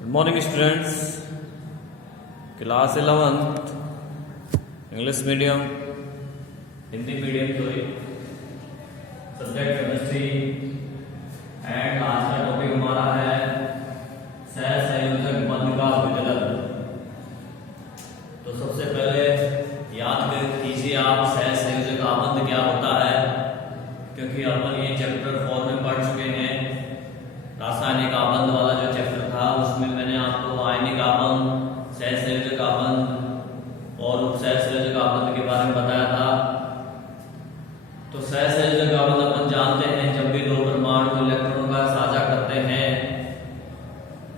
Good morning students, class 11th English medium, Hindi medium sorry, subject chemistry and आज का topic हमारा है सहसंयोजक बंध का विचलन। तो सबसे पहले याद कीजिए आप सहसंयोजक आबंध क्या होता है, क्योंकि अपन ये चैप्टर 4 में पढ़ चुके हैं। रासायनिक आबंध वाला जो चैप्टर था उसमें मैंने आपको आयनिक आबंध, सहसंयोजक आबंध और उपसहसंयोजक आबंध के बारे में बताया था। तो सहसंयोजक आबंध अपन जानते हैं, जब भी दो परमाणु इलेक्ट्रॉनों का साझा करते हैं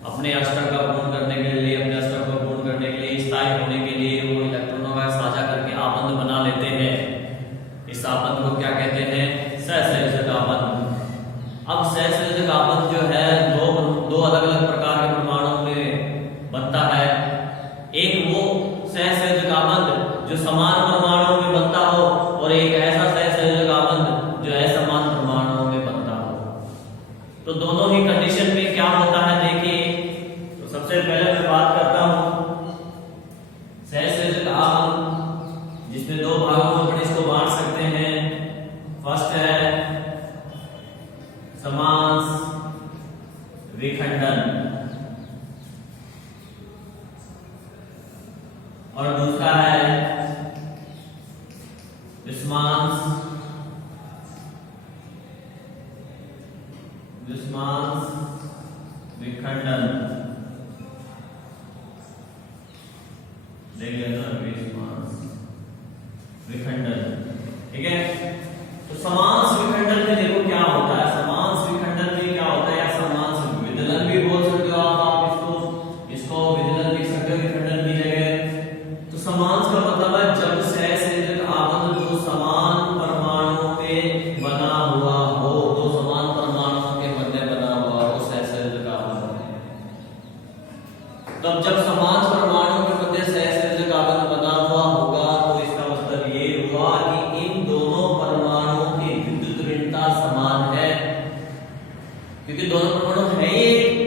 अपने अष्टक का पूर्ण करने के लिए, अपने अष्टक को पूर्ण करने के लिए, स्थायी होने के लिए वो इलेक्ट्रॉनों का साझा करके आबंध बना लेते हैं। इस आबंध को क्या कहते हैं? सहसंयोजक आबंध। अब सहसंयोजक आबंध जो है दो अलग अलग प्रकार के परमाणुओं में बनता है। एक वो सहसंयोजक आबंध जो समान परमाणुओं में बनता हो, और एक ऐसा सहसंयोजक आबंध जो असमान परमाणुओं में बनता हो। तो दोनों ही कंडीशन में क्या होता है देखिए। तो सबसे पहले मैं बात करता हूं सहसंयोजक आबंध, जिसमें दो भागों में अपन इसको बांट सकते हैं। फर्स्ट है समांश विखंडन और दूसरा है विषमांश विखंडन। देखिए ना, विषमांश विखंडन, ठीक है। तो समांश विखंडन में देखो क्या होता है। समांश विखंडन में क्या होता है, या समांश विदलन भी बोल सकते हो आप इसको विदलन लिख सकते हो विखंडन की जगह। तो समांश का मतलब है जब सहसंयोजक आबंध दो समान परमाणुओं में बना हुआ हो, दो समान परमाणुओं के मध्य बना हुआ हो सहसंयोजक आबंध है। तब जब समान परमाणुओं के मध्य सहसंयोजक आबंध बना हुआ होगा तो इसका मतलब ये हुआ कि इन दोनों परमाणुओं की विद्युत ऋणता समान है, क्योंकि दोनों परमाणु है एक।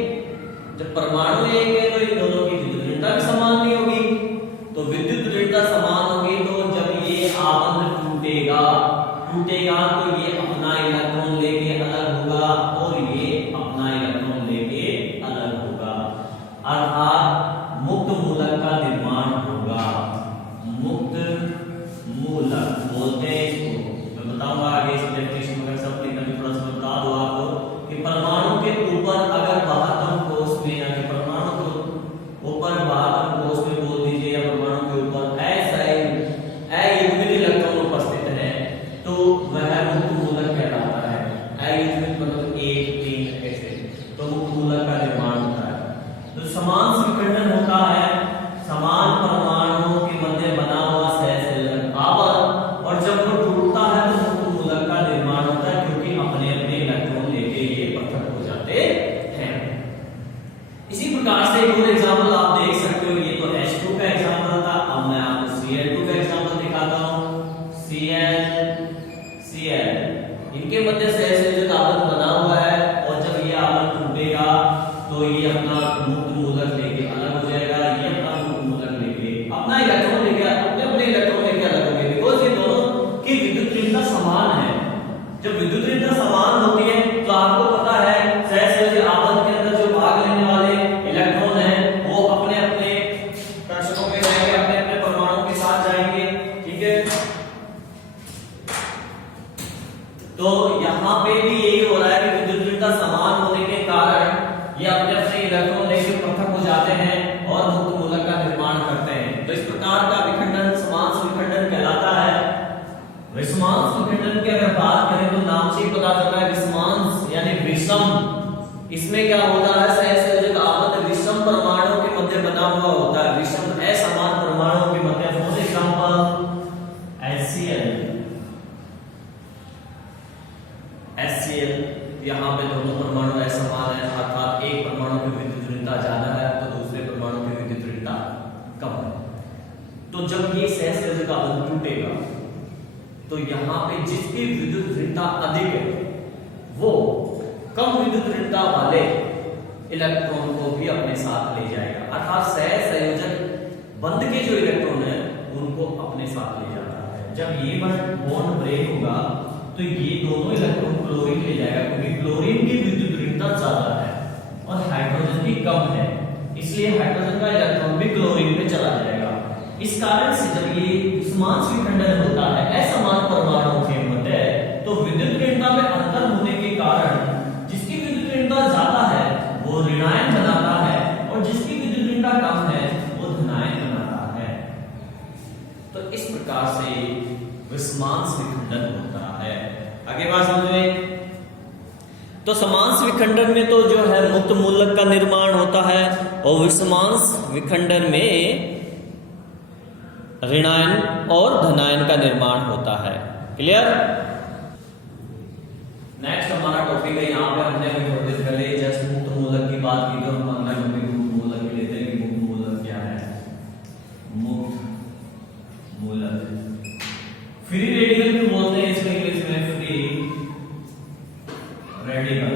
जब परमाणु एक है तो इन दोनों की विद्युत ऋणता भी समान नहीं होगी। तो विद्युत ऋणता समान होगी तो जब ये आबंध टूटेगा तो ये अपना इलेक्ट्रॉन लेके अलग होगा और ये अपना इलेक्ट्रॉन लेके अलग होगा, अर्थात मुक्त मूलक का निर्माण होगा। मुक्त मूलक बोलते हैं इसको, मैं बताऊंगा आगे इस डेफिनेशन में। सब थोड़ा सा बता दो आपको कि परमाणु के ऊपर अगर वाहकम कोष में, यानी परमाणु को ऊपर वाहकम कोष में बोल दीजिए, या परमाणु के ऊपर अयुग्मित इलेक्ट्रॉन उपस्थित है तो वह मुक्त मूलक कहलाता है। अयुग्मित मतलब 1 3 ऐसे, तो मुक्त मूलक का निर्माण होता है। तो समांश विखंडन होता है समान परमाणुओं के मध्य बना हुआ सहसंयोजक आबंध, और जब वो टूटता है तो मुक्त मूलक का निर्माण होता है, क्योंकि अपने अपने इलेक्ट्रॉन लेके ये पृथक हो जाते हैं। इसी प्रकार से एक और एग्जांपल आप देख सकते हो। ये तो H2 का एग्जांपल था, अब मैं आपको Cl2 का एग्जांपल दिखाता हूं। Cl इनके मध्य सहसंयोजक आबंध बना हुआ है, और जब ये आबंध टूटेगा तो ये अपना मुक्त मूलक लेके अलग हो जाएगा, ये अपना मुक्त मूलक लेके अपना इलेक्ट्रॉन लेके अपने इलेक्ट्रॉन लेके अलग होंगे, बिकॉज़ ये दोनों की विद्युत ऋणता समान है। जब विद्युत ऋणता समान होती है तो आपको पता है सहसंयोजक आबंध के अंदर जो भाग लेने वाले इलेक्ट्रॉन हैं वो अपने अपने कक्षकों में जाएंगे, अपने अपने परमाणु के साथ जाएंगे, ठीक है। तो यहाँ पे भी यही हो रहा है कि विद्युत ऋणता समान होने के कारण ये अपने अपने इलेक्ट्रॉन लेकर पृथक हो जाते हैं और मुक्त मूलक का निर्माण करते हैं। तो इस प्रकार का विखंडन समांश विखंडन कहलाता है। विषमांश विखंडन की अगर बात करें तो नाम से ही पता चल रहा है, विषमांश यानी विषम। इसमें क्या होता है, सहसंयोजक आबंध विषम परमाणुओं के मध्य बना हुआ होता है, विषम असमान परमाणुओं के मध्य। फॉर एग्जांपल HCl, यहाँ पे दोनों परमाणु असमान है, अर्थात एक परमाणु की विद्युत ऋणता ज्यादा है तो दूसरे परमाणु की विद्युत ऋणता कम है। तो जब ये सहसंयोजक आबंध टूटेगा तो यहाँ पे जिसकी विद्युत ऋणता अधिक है वो कम विद्युत ऋणता वाले इलेक्ट्रॉन को भी अपने साथ ले जाएगा, अर्थात सहसंयोजक बंध के जो इलेक्ट्रॉन है उनको अपने साथ ले जाता है। जब ये बॉन्ड ब्रेक होगा तो ये दोनों इलेक्ट्रॉन क्लोरीन ले जाएगा, क्योंकि क्लोरीन की विद्युत ऋणता ज्यादा है और हाइड्रोजन की कम है, इसलिए हाइड्रोजन का इलेक्ट्रॉन भी क्लोरीन में चला जाएगा। इस कारण से जब ये समांश विखंडन होता है असमान परमाणुओं के मध्य, तो विद्युत ऋणता में अंतर होने के कारण जिसकी विद्युत ऋणता ज्यादा है वो ऋणायन बनाता है और जिसकी विद्युत ऋणता कम है वो धनायन बनाता है। तो इस प्रकार से विषमांश विखंडन होता है। आगे बात समझें तो समांश विखंडन में तो जो है मुक्त मूलक का निर्माण होता है और विषमांश विखंडन में ऋणायन और धनायन का निर्माण होता है। क्लियर? नेक्स्ट हमारा टॉपिक है, यहाँ पे हमने अभी थोड़ी देर पहले जस्ट मुक्त मूलक की बात की, तो हम अगला टॉपिक मुक्त मूलक की लेते हैं कि मुक्त मूलक क्या है। मुक्त मूलक फ्री रेडिकल भी बोलते हैं इसको इंग्लिश में, फ्री रेडिकल।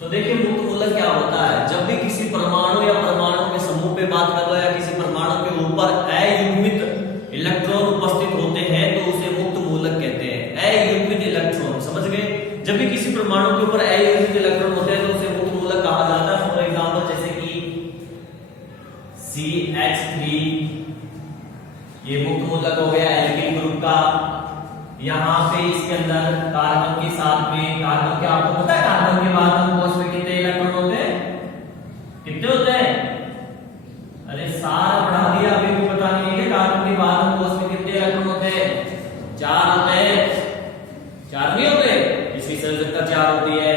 तो देखिए मुक्त मूलक क्या होता है, जब भी किसी परमाणु या परमाणु के समूह पे बात कर लो या किसी परमाणु के ऊपर अयुग्मित इलेक्ट्रॉन उपस्थित होते हैं तो उसे मुक्त मूलक कहते हैं। अयुग्मित इलेक्ट्रॉन समझ गए, जब भी किसी परमाणु के ऊपर अयुग्मित इलेक्ट्रॉन होते हैं तो उसे मुक्त मूलक कहा जाता है। फॉर एग्जांपल जैसे कि CH3 ये मुक्त मूलक हो गया एल्किल ग्रुप का। यहाँ पे इसके अंदर कार्बन के साथ में कार्बन के, आपको पता है कार्बन के बाद हम कोष में कितने इलेक्ट्रॉन होते हैं, कितने होते हैं? अरे सारा पढ़ा दिया, अभी भी पता नहीं है कि कार्बन के बाद हम कोष में कितने इलेक्ट्रॉन होते हैं? 4 होते हैं। 4 नहीं होते? इसकी संयोजकता 4 होती है।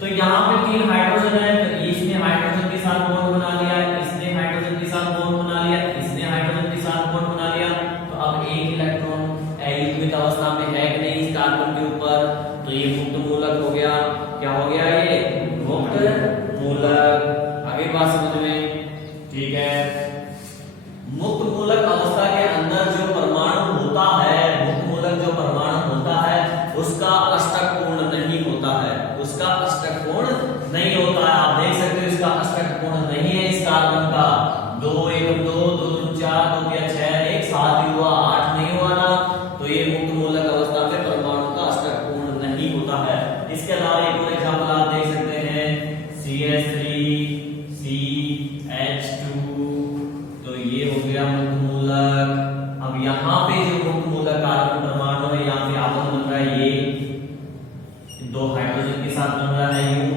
तो यहाँ पे 3 हाइड्रोजन है, तो इसने हाइड्रोजन के साथ बॉन्ड बना लिया, इसने हाइड्रोजन के साथ बॉन्ड बना लिया, इसने हाइड्रोजन के साथ बॉन्ड बना लिया। तो अब एक इलेक्ट्रॉन अयुग्मित अवस्था में है कि नहीं इस कार्बन के ऊपर, तो ये मुक्त मूलक हो गया। क्या हो गया? ये मुक्त मूलक। आगे बात समझ में, ठीक है। मुक्त मूलक अवस्था के अंदर जो परमाणु होता है, मुक्त मूलक जो परमाणु होता है उसका अष्टक पूर्ण नहीं होता है, उसका अष्टक पूर्ण नहीं होता है। आप देख सकते हो इसका अष्टक पूर्ण नहीं है इस कार्बन का। 2 1 2 2 4 2 6 1 7 ही हुआ, 8 नहीं हुआ ना, तो ये मुक्त मूलक अवस्था में परमाणु का अष्टक पूर्ण नहीं होता है। इसके अलावा एक और एग्जांपल आप देख सकते हैं CH3 CH2, तो ये हो गया मुक्त मूलक। अब यहाँ पे जो मुक्त मूलक कार्बन परमाणु है, यहाँ पे आबंध बन रहा है, ये 2 हाइड्रोजन के साथ बन रहा है यूं,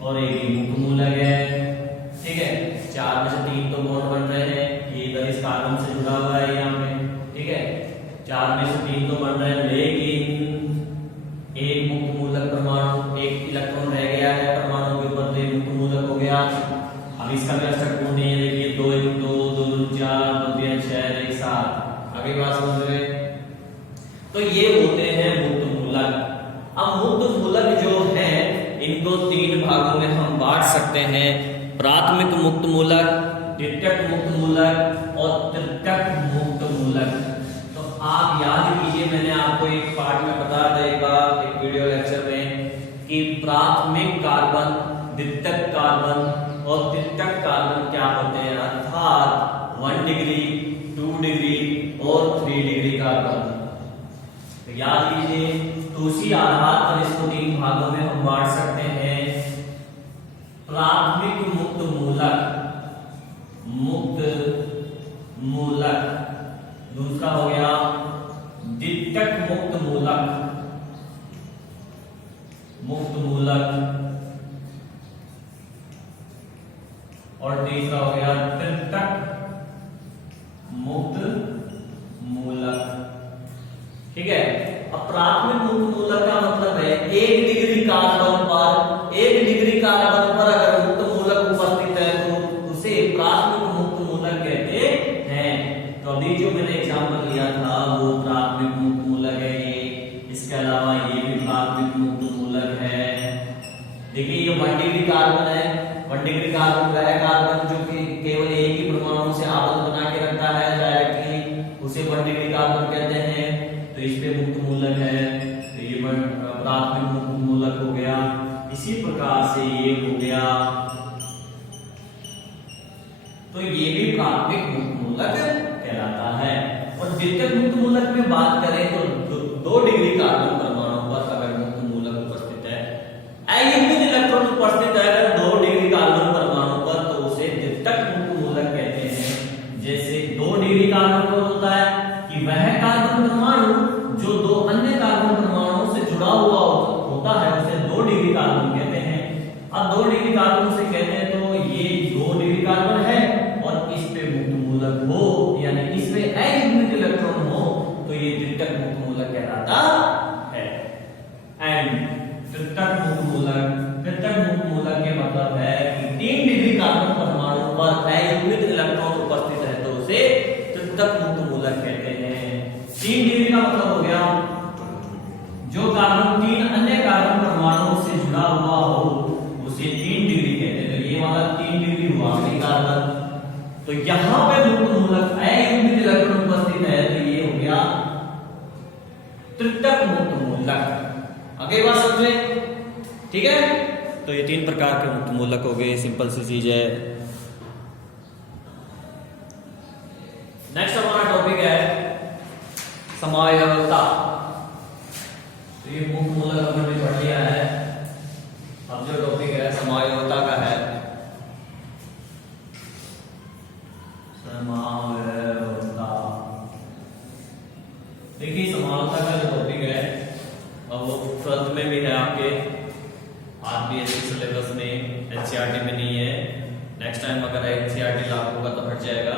और एक मुक्त मूलक है। ठीक है, 4 में से 3 तो बॉन्ड बन रहे हैं, ये इधर इस कार्बन से जुड़ा हुआ है यहाँ पे। ठीक है, 4 में से 3 तो बन रहे हैं, लेकिन एक मुक्त मूलक परमाणु, एक इलेक्ट्रॉन रह गया है परमाणु के ऊपर, तो ये मुक्त मूलक हो गया। अब इसका भी अष्टक पूर्ण नहीं है, देखिए 2 1 2 2 4 2 3 6 1 7। आगे बात समझ रहे? तो ये होते हैं मुक्त मूलक। अब मुक्त मूलक जो है इनको 3 भागों में हम बांट सकते हैं, प्राथमिक मुक्त मूलक, द्वितीयक मुक्त मूलक और तृतीयक मुक्त मूलक। तो आप याद कीजिए, मैंने आपको एक पार्ट में बताया था एक बार एक वीडियो लेक्चर में कि प्राथमिक कार्बन, द्वितीयक कार्बन और तृतीयक कार्बन क्या होते हैं, अर्थात 1 डिग्री 2 डिग्री और 3 डिग्री कार्बन। तो याद कीजिए, तो उसी आधार पर इसको 3 भागों में हम बांट सकते हैं। प्राथमिक मुक्त मूलक, मुक्त मूलक, दूसरा हो गया द्वितीयक मुक्त मूलक, मुक्त मूलक, और तीसरा हो गया तृतीयक मुक्त मूलक। ठीक है, अब प्राथमिक मुक्त मूलक का मतलब है 1 डिग्री कार्बन पर, 1 डिग्री कार्बन पर अगर मुक्त मूलक उपस्थित है तो उसे प्राथमिक मुक्त मूलक कहते हैं। तो अभी जो मैंने एग्जांपल लिया था वो प्राथमिक मुक्त मूलक है ये। इसके अलावा ये भी प्राथमिक मुक्त मूलक है। देखिए ये 1 डिग्री कार्बन है, 1 डिग्री कार्बन वह कार्बन जो कि केवल एक ही परमाणु से आबंध बना के रखता है डायरेक्टली, उसे 1 डिग्री कार्बन कहते हैं। तो इस पे मुक्त मूलक है, तो ये प्राथमिक मुक्त मूलक हो गया। इसी प्रकार से ये हो गया। तो ये भी प्राथमिक मुक्त मूलक कहलाता है। और द्वितीयक मुक्त मूलक में बात करें तो 2 डिग्री कार्बन परमाणु पर अगर मुक्त मूलक उपस्थित है, अयुग्मित इलेक्ट्रॉन उपस्थित है अगर 2 डिग्री कार्बन परमाणु पर, तो उसे द्वितीयक मुक्त मूलक कहते हैं। जैसे 2 डिग्री कार्बन पर होता है कि वह कार्बन परमाणु जो 2 अन्य कार्बन परमाणुओं से जुड़ा हुआ होता है उसे 2 डिग्री कार्बन कहते हैं। अब 2 डिग्री कार्बन से कहते हैं तो ये 2 डिग्री कार्बन है और इस पे मुक्त मूलक हो, यानी इसमें अयुग्मित इलेक्ट्रॉन हो, तो ये द्वितीयक मुक्त मूलक कहलाता है। एंड द्वितीयक मुक्त मूलक के मतलब है कि 3 डिग्री कार्बन परमाणु पर अयुग्मित इलेक्ट्रॉन उपस्थित है तो उसे द्वितीयक मुक्त मूलक कहते हैं। 3 डिग्री का मतलब हो गया जो कार्बन 3 अन्य कार्बन परमाणुओं से जुड़ा हुआ हो उसे 3 डिग्री कहते हैं। तो ये वाला 3 डिग्री हुआ कार्बन। तो यहां पे मुक्त मूलक अयुग्मित इलेक्ट्रॉन उपस्थित है तो ये हो गया तृतीयक मुक्त मूलक। आगे बात समझे, ठीक है। तो ये 3 प्रकार के मुक्त मूलक हो गए, सिंपल सी चीज है। नेक्स्ट हमारा टॉपिक है समायवता। तो ये मुक्त मूलक हमने भी पढ़ लिया है। अब जो टॉपिक है समायवता का है, समायवता। देखिए समायवता का जो टॉपिक है अब वो 12th में भी है आपके आरबीएससी सिलेबस में, एनसीईआरटी में नहीं है। नेक्स्ट टाइम अगर एनसीईआरटी लागू होगा तो हट जाएगा।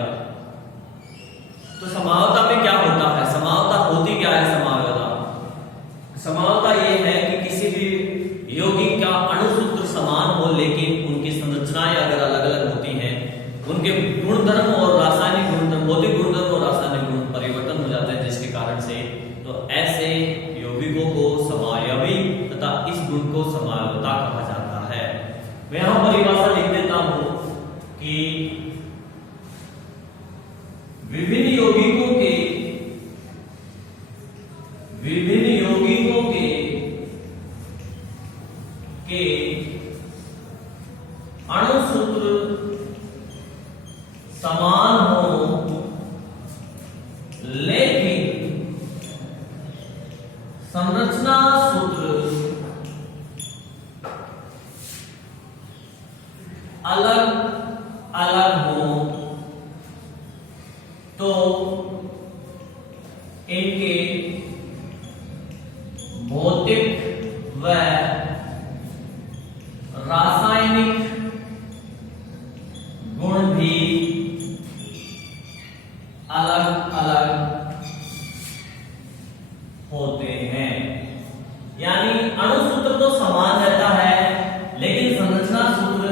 तो समायवता में क्या होता है, समायवता होती क्या है? समायवता ये है कि किसी भी यौगिक का अणुसूत्र समान हो लेकिन उनकी संरचनाएं अगर अलग अलग होती हैं, उनके गुणधर्म और रासायनिक गुणधर्म, भौतिक गुणधर्म और रासायनिक गुण परिवर्तन हो जाते हैं जिसके कारण से, तो ऐसे यौगिकों को समायवी तथा इस गुण को समायवता कहा जाता है। मैं यहां परिभाषा लिख देता हूं कि विभिन्न यौगिकों के अणुसूत्र समान हो लेकिन संरचना सूत्र अलग अलग हो तो इनके भौतिक व रासायनिक गुण भी अलग अलग होते हैं। यानी अणुसूत्र तो समान रहता है लेकिन संरचना सूत्र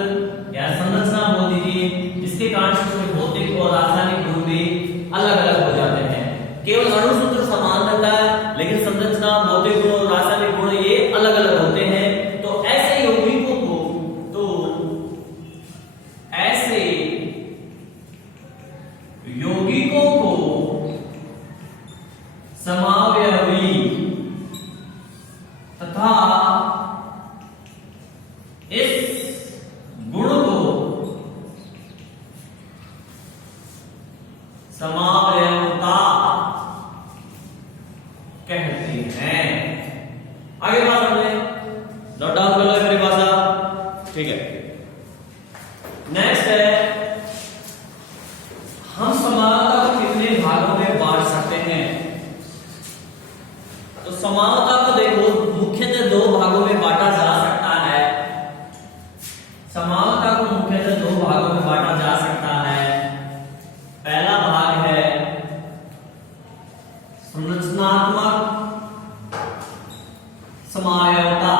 या संरचना बोल दीजिए, इसके कारण से भौतिक और रासायनिक गुण भी अलग अलग हो जाते हैं। केवल अणुसूत्र समान रहता है लेकिन संरचना, भौतिक गुण और रासायनिक गुण ये अलग अलग होते हैं। तो ऐसे यौगिकों को, समावयवी तथा इस गुण को समावयवता कहते हैं। आगे बात समझे, नोट डाउन कर लो परिभाषा, ठीक है। नेक्स्ट है हम समानता को कितने भागों में बांट सकते हैं। तो समानता को देखो मुख्यतः 2 भागों में बांटा जा सकता है। समानता को मुख्यतः 2 भागों में बांटा जा सकता है। पहला भाग है संरचनात्मक समायवता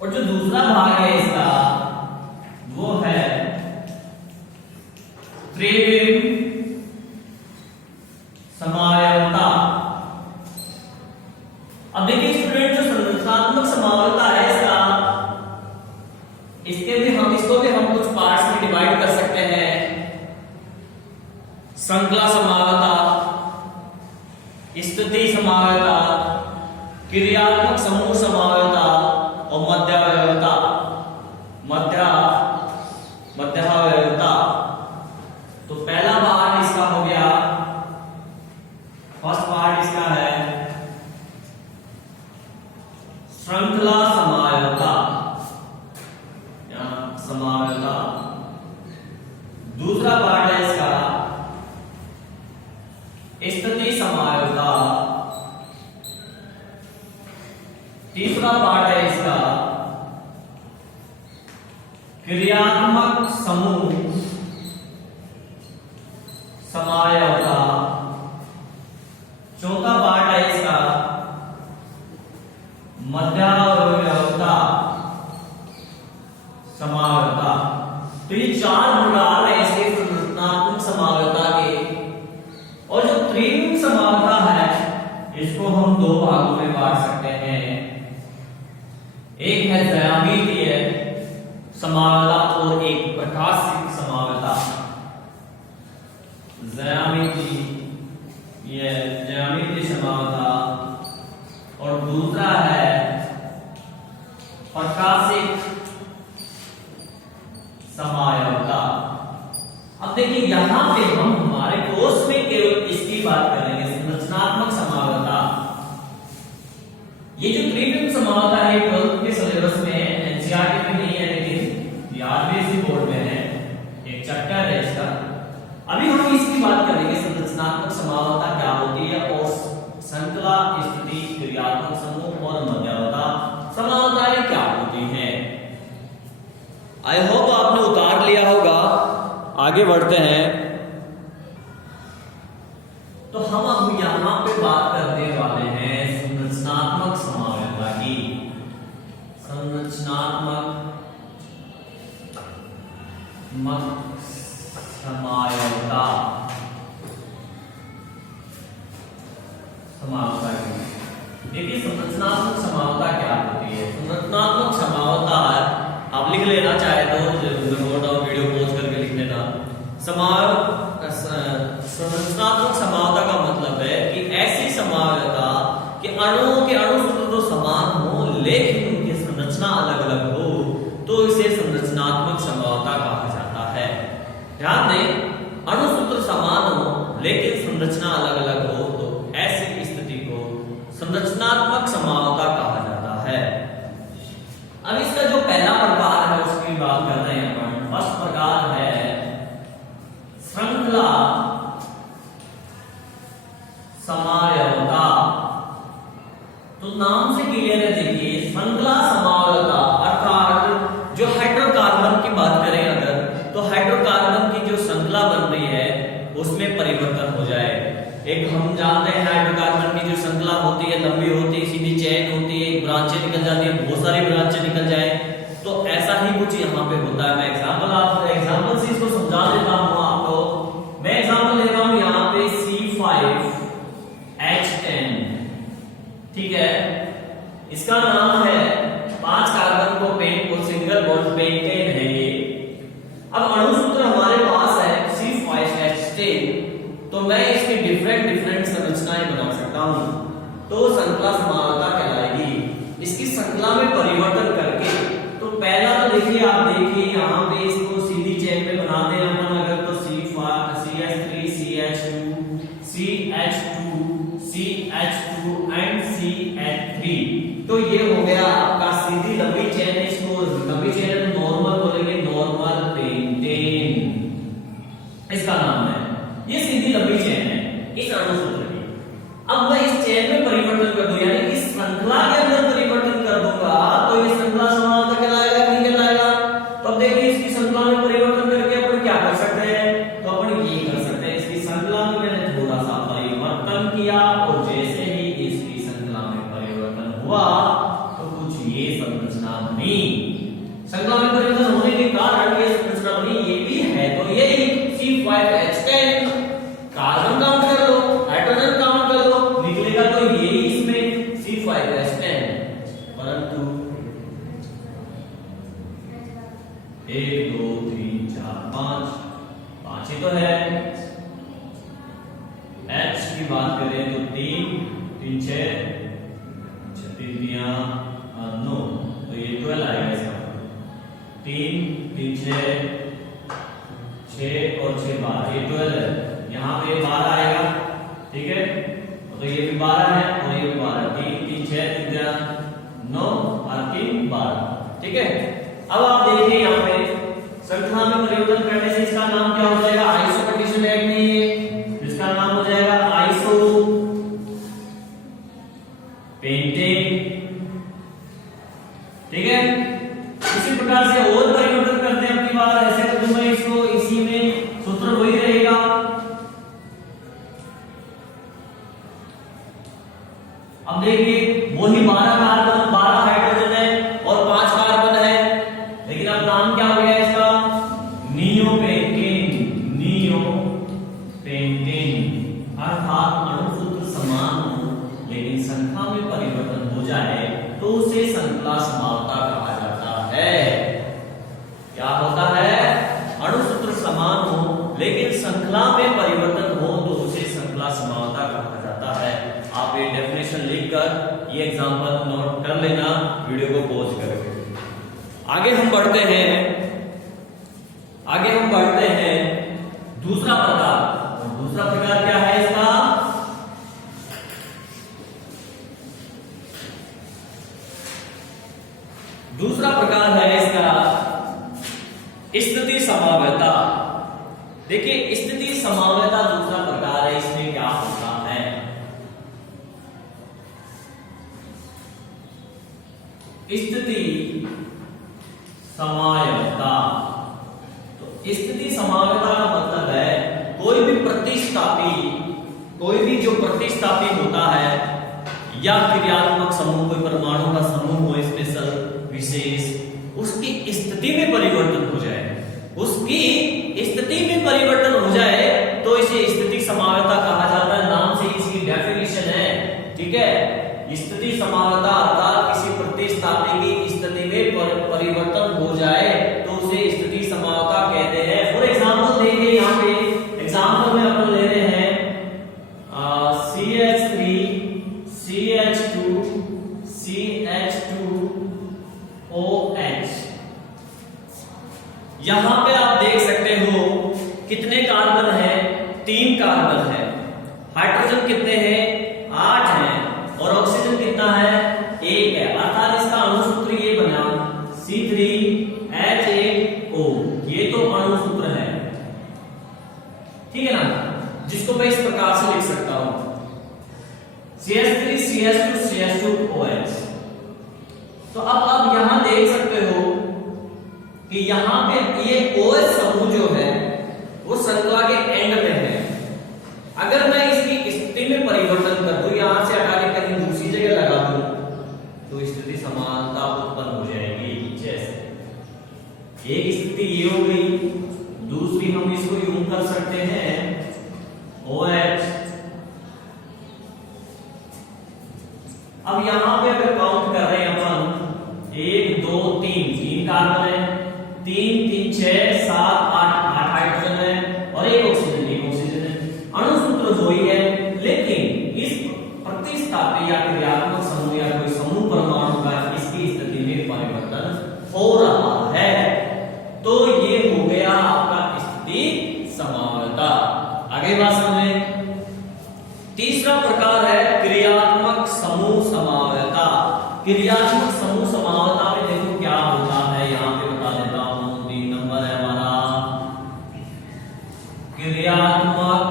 और जो दूसरा भाग है इसका वो है त्रिविम समायवता। अब देखिए स्टूडेंट, जो संरचनात्मक समायवता है इसको भी हम कुछ पार्ट्स में डिवाइड कर सकते हैं। श्रृंखला समायवता, स्थिति समायवता, क्रियात्मक समूह समावयवता और मध्यावयवता। मध्यावयवता तो पहला पार्ट इसका हो गया, फर्स्ट पार्ट इसका है श्रृंखला समावयवता, समावयवता। दूसरा पार्ट है इसका स्थिति समावयवता। तीसरा पार्ट है इसका क्रियात्मक समूह समावयवता। चौथा पार्ट है इसका मध्यावयवता समावयवता। तो ये चार प्रकार है इसके संरचनात्मक समावयवता के। और जो त्रिविम समावयवता है इसको हम दो भागों में बांट सकते हैं। एक है ज्यामितीय समावयवता और एक प्रकाशिक समावयवता। ज्यामितीय समावयवता और दूसरा है प्रकाशिक समावयवता। अब देखिए यहां पे हम हमारे कोर्स में केवल इसकी बात करेंगे, संरचनात्मक समावयवता। ये जो त्रिविम समावयवता है 12th के सिलेबस में एनसीईआरटी में नहीं है, लेकिन आरबीएसई बोर्ड में है, एक चैप्टर है इसका। अभी हम इसकी बात करेंगे संरचनात्मक समावयवता क्या होती है और श्रृंखला, स्थिति, क्रियात्मक समूह और मध्यावयवता समावयवताएं क्या होती हैं। आई होप आपने उतार लिया होगा। आगे बढ़ते हैं। तो हम अब यहां पे बात करने वाले हैं संरचनात्मक समावयवता की। समावयवता की देखिए संरचनात्मक समावयवता क्या होती है। संरचनात्मक समावयवता आप लिख लेना चाहे तो नोट और वीडियो पॉज करके लिख लेना। संरचनात्मक समावयवता का मतलब है कि ऐसी समावयवता कि अणुओं के अणु सूत्र तो समान हो लेकिन उनकी संरचना अलग अलग हो, तो इसे संरचनात्मक समावयवता कहा जाता है। ध्यान दें, अणु सूत्र समान हो लेकिन संरचना अलग अलग हो तो ऐसी स्थिति को संरचनात्मक समावयवता कहा जाता है। अब इसका जो पहला प्रकार है उसकी बात कर रहे हैं अपन। फर्स्ट प्रकार है श्रृंखला समावयवता। तो नाम से क्लियर है, देखिए श्रृंखला समावयवता अर्थात जो हाइड्रोकार्बन की बात करें अगर, तो हाइड्रोकार्बन की जो श्रृंखला बन रही है उसमें परिवर्तन हो जाए। एक हम जानते हैं हाइड्रोकार्बन की जो श्रृंखला होती है लंबी होती है, सीधी चेन होती है, ब्रांचें निकल जाती है, बहुत सारी ब्रांचें निकल जाए, तो ऐसा ही कुछ यहाँ पे होता है। मैं एग्जांपल से इसको समझा देता हूँ आपको। मैं एग्जांपल ले रहा हूँ यहाँ पे C5H10, ठीक है। इसका नाम है 5 कार्बन को पेंट को सिंगल बॉन्ड पेंटेन है ये। अब अणु सूत्र हमारे पास है C5H10, तो मैं इसकी डिफरेंट संरचनाएं बना सकता हूं, तो श्रृंखला समावयवता कहलाएगी। इसकी श्रृंखला में परिवर्तन करके, तो पहला तो देखिए आप देखिए यहाँ पे इसको सीधी चेन में बना दें अपन अगर, तो CH3 CH2 एंड CH3, तो ये हो गया आपका सीधी लंबी चेन। इसको लंबी चेन नॉर्मल बोलेंगे, नॉर्मल पेंटेन इसका नाम है। ये सीधी लंबी चेन है इस अणु सूत्र की। अब मैं इस चेन में परिवर्तन कर दूं, यानी इस श्रृंखला के अंदर परिवर्तन कर दूंगा, तो ये श्रृंखला समावयवता कहलाएगा कि नहीं कहलाएगा। तो अब देखिए इसकी श्रृंखला में परिवर्तन करके अपन क्या कर सकते हैं, तो अपन ये कर सकते हैं, इसकी श्रृंखला में मैंने थोड़ा सा परिवर्तन किया और जैसे ही इसकी श्रृंखला में परिवर्तन हुआ तो कुछ ये संरचना बनी। श्रृंखला में परिवर्तन होने के कारण ये संरचना बनी, ये भी है। तो ये C5H10 कार्बन काउंट कर लो, हाइड्रोजन काउंट कर लो, निकलेगा तो ये इसमें C5H10, परंतु 1 2 3 4 5 ही तो है। H की बात करें तो 3 3 6 3 9, तो ये 12 आएगा इसका। 3 3 6 और 6 12, ये 12 है। यहाँ पे 12 आएगा, ठीक है, तो ये भी 12 है और ये भी 12। 3 3 6 3 9 और 3 12, ठीक है। अब आप देखिए यहाँ पे संख्या में परिवर्तन करने से इसका नाम क्या हो जाएगा? आइसो कंडीशन है कि नहीं है, इसका नाम हो जाएगा आइसो पेंटेन, ठीक है। इसी प्रकार से और परिवर्तन करते हैं अपनी बात, ऐसे कर दूं मैं इसको, इसी में सूत्र वही रहेगा। अब देखिए वही 12 कार्बन 12 हाइड्रोजन है और 5 कार्बन है, लेकिन अब नाम क्या हो गया इसका? Neopentane, neopentane. अर्थात अणु सूत्र समान हो लेकिन संख्या में परिवर्तन हो जाए तो उसे संकला समावता कहा जाता है। क्या होता है? अणु सूत्र समान हो लेकिन संख्या में परिवर्तन हो तो उसे संकला समावता कहा जाता है। आप ये डेफिनेशन लिखकर ये एग्जांपल नोट कर लेना, वीडियो को पॉज करके। आगे हम बढ़ते हैं, दूसरा प्रकार। दूसरा प्रकार क्या है इसका? दूसरा प्रकार है इसका स्थिति समावयता। देखिए स्थिति समावयता दूसरा प्रकार है, इसमें क्या होता है? स्थिति समावयता, तो स्थिति समावयता का मतलब है कोई भी प्रतिस्थापी, कोई भी जो प्रतिस्थापी होता है या क्रियात्मक समूह, कोई परमाणु का समूह हो स्पेशल विशेष, उसकी स्थिति में परिवर्तन हो जाए, उसकी स्थिति में परिवर्तन हो जाए तो इसे स्थिति समावयता कहा जाता है। नाम से इसकी डेफिनेशन है, ठीक है। स्थिति समावयता अर्थात किसी प्रतिस्थापी की स्थिति में परिवर्तन हो जाए तो उसे स्थिति समावयता कहते हैं। फॉर एग्जांपल देखिए यहाँ पे एग्जांपल में अपन ले रहे हैं CH3 CH2 CH2OH। यहां पे आप देख सकते हो कितने कार्बन है? 3 कार्बन है। हाइड्रोजन कितने हैं? 8 हैं। और ऑक्सीजन कितना है? 1 है। अर्थात इसका अणु सूत्र ये बना C3H8O। ये तो अणु सूत्र है, ठीक है ना, जिसको मैं इस प्रकार से लिख सकता हूं CH3 CH2 CH2OH। तो अब आप यहां देख सकते हो कि यहां पे ये OH समूह जो है वो श्रृंखला के एंड में है। अगर मैं इसकी स्थिति में परिवर्तन कर दूं, यहां से हटा के कहीं दूसरी जगह लगा दूं तो स्थिति समानता उत्पन्न हो जाएगी। जैसे एक स्थिति ये हो गई, दूसरी हम इसको यूं कर सकते हैं OH। अब यहां पे अगर काउंट कर रहे हैं अपन 1 2 3 कार्बन है, 3 3 6 7 8 हाइड्रोजन है और 1 ऑक्सीजन है। अणु सूत्र वही है, लेकिन इस प्रतिस्थापी या क्रियात्मक समूह या कोई समूह परमाणु का इसकी स्थिति में परिवर्तन हो रहा है, तो ये हो गया आपका स्थिति समावयता। आगे बात समझें। तीसरा प्रकार है क्रियात्मक समूह समावयता। क्रियात्मक समूह समावयता में देखो क्या होता है, यहां पे बता देता हूं। 3 नंबर है हमारा क्रियात्मक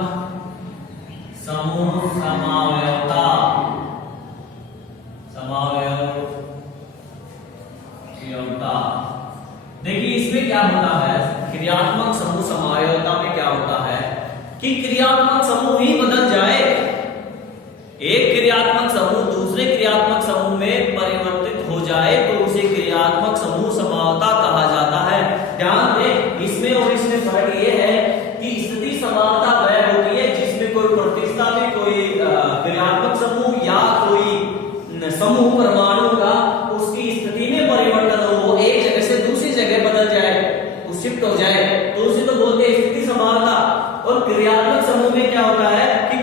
समूह समावयता। देखिए इसमें क्या होता है, क्रियात्मक समूह समावयता में क्या होता है कि क्रियात्मक समूह ही बदल जाए। एक क्रियात्मक समूह दूसरे क्रियात्मक समूह में परिवर्तित हो जाए तो उसे क्रियात्मक समूह समावयता कहा जाता है। ध्यान दें, इसमें और इसमें फर्क ये है कि स्थिति समावयता वह होती है जिसमें कोई प्रतिस्थापी, कोई क्रियात्मक समूह या कोई समूह परमाणु का उसकी स्थिति में परिवर्तन हो, वो एक जगह से दूसरी जगह बदल जाए, वो शिफ्ट हो जाए, तो उसे तो बोलते हैं स्थिति समावयता। और क्रियात्मक समूह में क्या होता है कि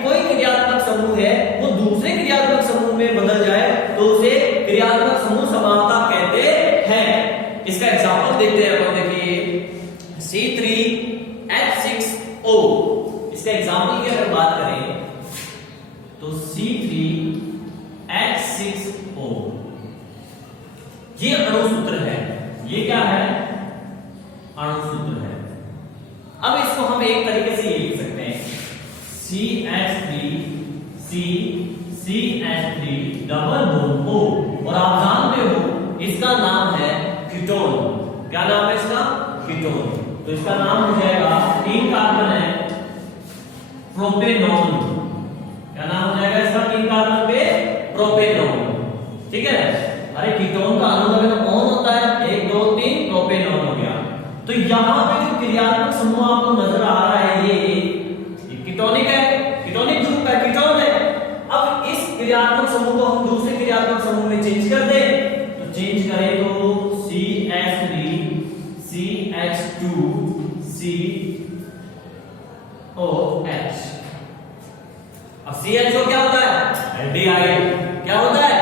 अणुसूत्र है, ये क्या है, अणुसूत्र है। अब इसको हम एक तरीके से ये लिख सकते हैं CH3 डबल बॉन्ड O, और आप जानते हो इसका नाम है कीटोन। क्या नाम है इसका, कीटोन। तो इसका नाम हो जाएगा, 3 कार्बन है, प्रोपेनॉन। क्या नाम हो जाएगा इसका, 3 कार्बन पे प्रोपेनॉन। ठीक है, अरे कीटोन का अणु कौन होता है, 1 2 3 प्रोपेनॉन हो गया। तो यहां पे जो क्रियात्मक समूह आपको नजर आ रहा है ये कीटोनिक है, कीटोनिक ग्रुप है, कीटोन है। अब इस क्रियात्मक समूह को हम दूसरे क्रियात्मक समूह में चेंज कर दें, तो चेंज करें तो CH3 CH2 COH। अब CHO क्या होता है, एल्डिहाइड। क्या होता है,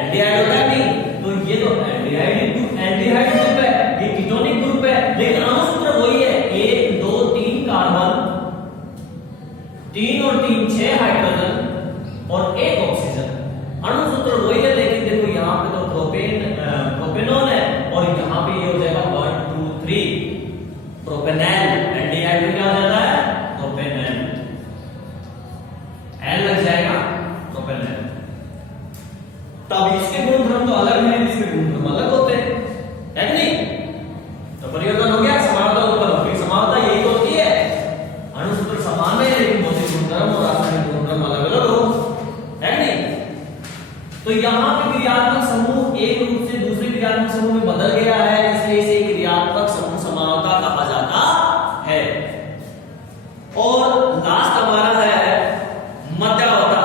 एल्डिहाइड होता है नहीं, तो ये तो एल्डिहाइड ग्रुप है, ये कीटोनिक ग्रुप है, लेकिन अणुसूत्र वही है, 1 2 3 कार्बन, 3 और 3 6 हाइड्रोजन और 1 ऑक्सीजन। अणुसूत्र वही है, लेकिन देखो यहाँ पे तो प्रोपेनॉन है, और यहाँ पे ये हो जाएगा 1 2 3 प्रोपेनॉल। एल्डिहाइड में क्या हो जाता है, प्रोपेनॉल, एल लग जाएगा, प्रोपेनॉल। तब इसके गुणधर्म तो अलग हैं, इसके गुणधर्म अलग होते हैं, है कि नहीं? तो परिवर्तन हो गया, समानता उत्पन्न हो गई। समानता यही होती है, अणुसूत्र समान है लेकिन भौतिक गुणधर्म और रासायनिक गुणधर्म अलग अलग हो, है कि नहीं? तो यहाँ पे क्रियात्मक समूह एक रूप से दूसरे क्रियात्मक समूह में बदल गया है, इसलिए इसे क्रियात्मक समूह समानता कहा जाता है। और लास्ट हमारा है मध्यावता,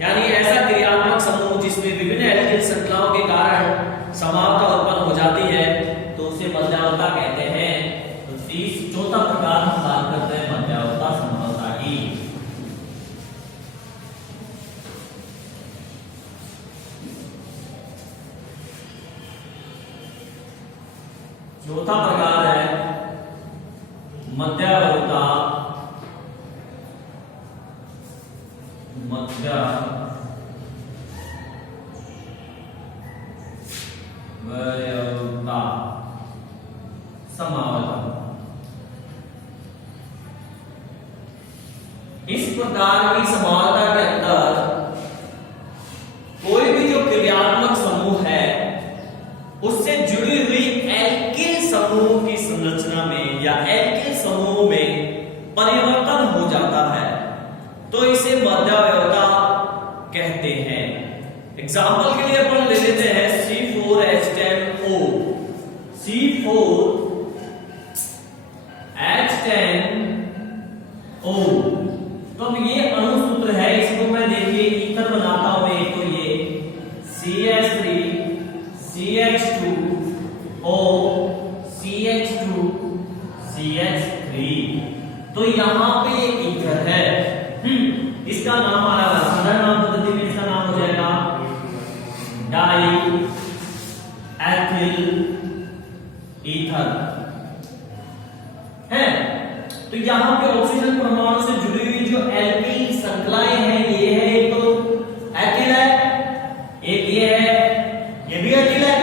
यानी ऐसा क्रियात्मक समूह जिसमें विभिन्न एल्किल श्रृंखलाओं के कारण समानता उत्पन्न हो जाती है, तो उसे मध्यावता कहते हैं। तो 4था प्रकार हम बात करते हैं मध्यावता समूहता की। चौथा प्रकार है मध्यावता समावता। इस प्रकार की समावता के अंदर कोई भी जो क्रियात्मक समूह है उससे जुड़ी हुई एल्किल समूह की संरचना में या एल्किल समूह में परिवर्तन हो जाता है, तो इसे मध्यावता कहते हैं। एग्जाम्पल के लिए अपन ले लेते हैं C4H10O। C4H10O, तो अब ये अणुसूत्र है, इसको मैं देखिए ईथर बनाता हूं मैं, तो ये CH3 CH2O CH2 CH3, तो यहां पे एक ईथर है। इसका नाम आ रहा है, साधारण नाम पद्धति में इसका नाम हो जाएगा डाई एथिल ईथर है। तो यहां पे ऑक्सीजन परमाणु से जुड़ी हुई जो एल्किल श्रृंखलाएं हैं, ये है, एक तो एथिल है, एक ये है, ये भी एथिल है।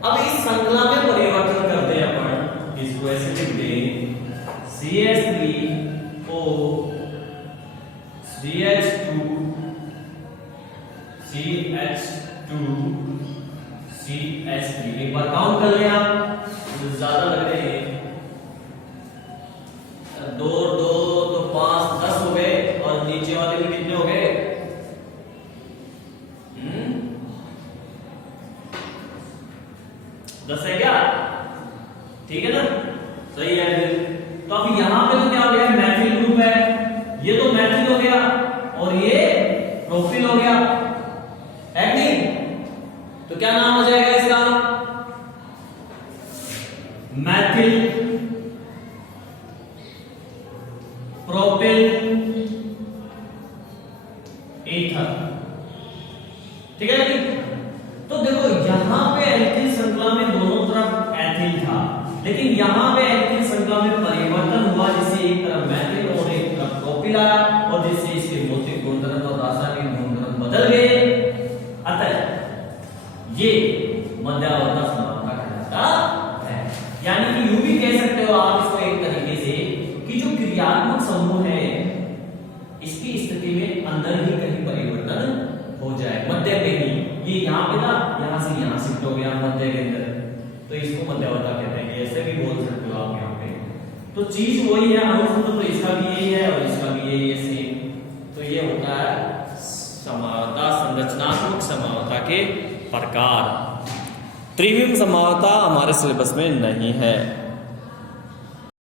अब इस श्रृंखला में परिवर्तन करते हैं अपन, इसको ऐसे लिख दें CH3O CH2 CH2 CH3। एक बार काउंट कर लें आप, ज्यादा लग रहे हैं, 2 2 तो 5 10 हो गए, और नीचे वाले भी कितने हो गए, 10 है क्या, ठीक है ना, सही है फिर। तो अब यहां पे तो क्या हो गया, मैथिल ग्रुप है, ये तो मैथिल हो गया और ये प्रोपिल हो गया, है नहीं? तो क्या नाम हो जाएगा इसका, मैथिल प्रोपिल ईथर, ठीक है ना? तो देखो यहां पे एल्किल श्रृंखला में दोनों तरफ एथिल था, लेकिन यहां पे एल्किल श्रृंखला में परिवर्तन हुआ, जिससे एक तरफ मैथिल और एक तरफ प्रोपिल आया, और जिससे इसके भौतिक गुणधर्म और रासायनिक गुणधर्म बदल गए। अतः ये मध्यावता ये यहाँ पे ना, यहाँ से यहाँ शिफ्ट हो गया मध्य के अंदर, तो इसको मध्यावता कहते हैं। ऐसे भी बोल सकते हो आप यहाँ पे। तो चीज वही है, अनुसूत्र तो इसका भी यही है और इसका भी यही है सेम। तो ये होता है समावता, संरचनात्मक समावता के प्रकार। त्रिविम समावता हमारे सिलेबस में नहीं है।